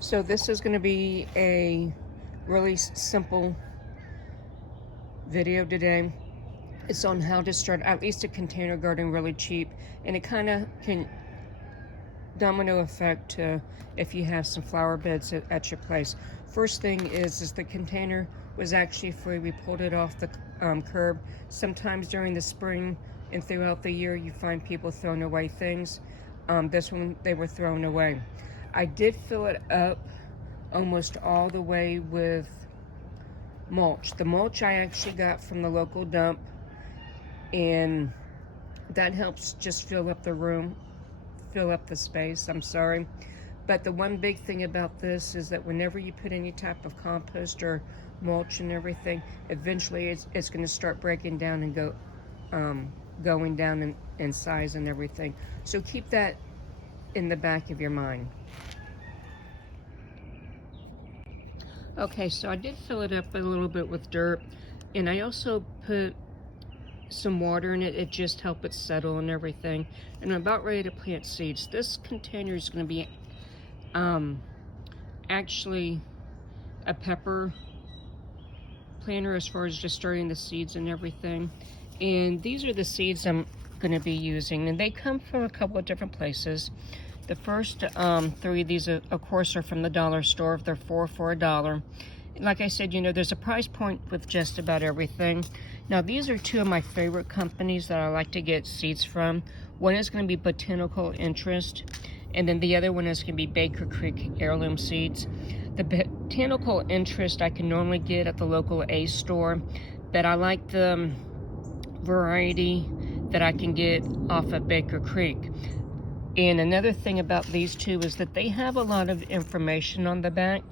So this is going to be a really simple video today. It's on how to start at least a container garden really cheap, and it kind of can domino effect if you have some flower beds at your place. First thing is the container was actually free. We pulled it off the curb. Sometimes during the spring and throughout the year you find people throwing away things. This one, they were thrown away. I did fill it up almost all the way with mulch. The mulch I actually got from the local dump, and that helps just fill up the room, fill up the space, I'm sorry. But the one big thing about this is that whenever you put any type of compost or mulch and everything, eventually it's going to start breaking down and going down in size and everything. So keep that in the back of your mind. Okay, so I did fill it up a little bit with dirt, and I also put some water in it. It just helped it settle and everything. And I'm about ready to plant seeds. This container is going to be actually a pepper planter as far as just starting the seeds and everything. And these are the seeds I'm going to be using, and they come from a couple of different places. The first three, these of course are from the dollar store. If they're four for $1. Like I said, you know, there's a price point with just about everything. Now these are two of my favorite companies that I like to get seeds from. One is going to be Botanical Interest, and then the other one is going to be Baker Creek Heirloom Seeds. The Botanical Interest I can normally get at the local Ace store, but I like the variety that I can get off of Baker Creek. And another thing about these two is that they have a lot of information on the back.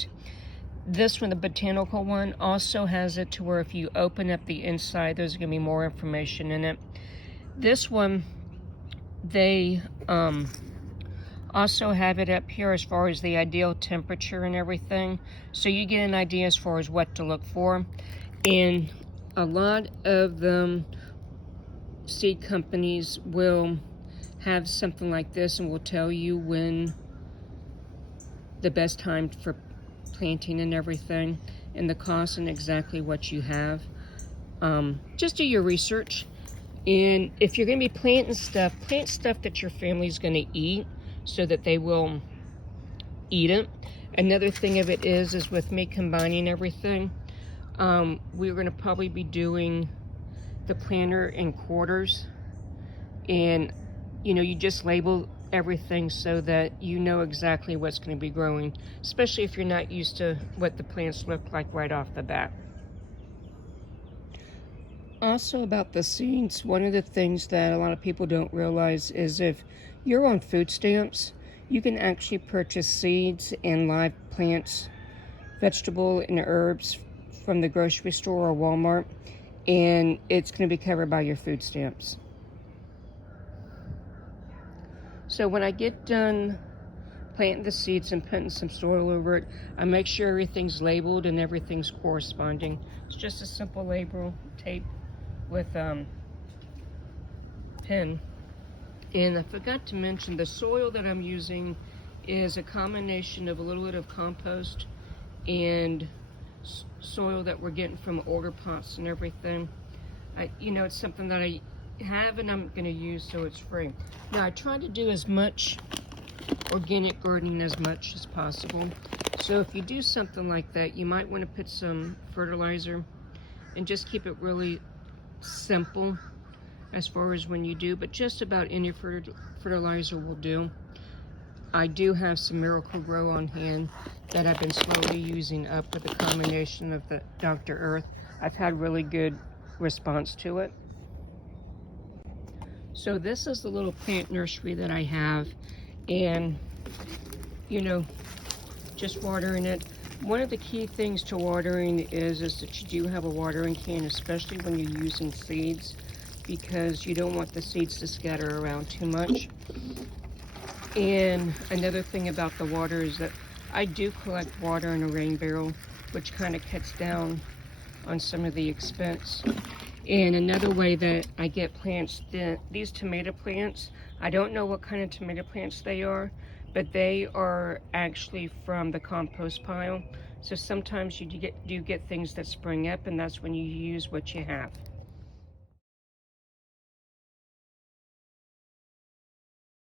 This one, the botanical one, also has it to where if you open up the inside, there's going to be more information in it. This one, they also have it up here as far as the ideal temperature and everything. So you get an idea as far as what to look for. And a lot of the seed companies will have something like this and will tell you when the best time for planting and everything, and the cost and exactly what you have. Just do your research, and if you're going to be planting stuff, plant stuff that your family's going to eat so that they will eat it. Another thing of it is with me combining everything, we're going to probably be doing the planter in quarters, and you know, you just label everything so that you know exactly what's going to be growing, especially if you're not used to what the plants look like right off the bat. Also about the seeds, one of the things that a lot of people don't realize is if you're on food stamps, you can actually purchase seeds and live plants, vegetable and herbs from the grocery store or Walmart, and it's going to be covered by your food stamps. So when I get done planting the seeds and putting some soil over it, I make sure everything's labeled and everything's corresponding. It's just a simple label tape with pen. And I forgot to mention, the soil that I'm using is a combination of a little bit of compost and soil that we're getting from order pots and everything. You know, it's something that I have and I'm going to use, so it's free. Now I try to do as much organic gardening as much as possible. So if you do something like that, you might want to put some fertilizer and just keep it really simple as far as when you do, but just about any fertilizer will do. I do have some Miracle Grow on hand that I've been slowly using up with a combination of the Dr. Earth. I've had really good response to it. So this is the little plant nursery that I have, and you know, just watering it. One of the key things to watering is that you do have a watering can, especially when you're using seeds, because you don't want the seeds to scatter around too much. And another thing about the water is that I do collect water in a rain barrel, which kind of cuts down on some of the expense. And another way that I get plants, these tomato plants, I don't know what kind of tomato plants they are, but they are actually from the compost pile. So sometimes you do get things that spring up, and that's when you use what you have.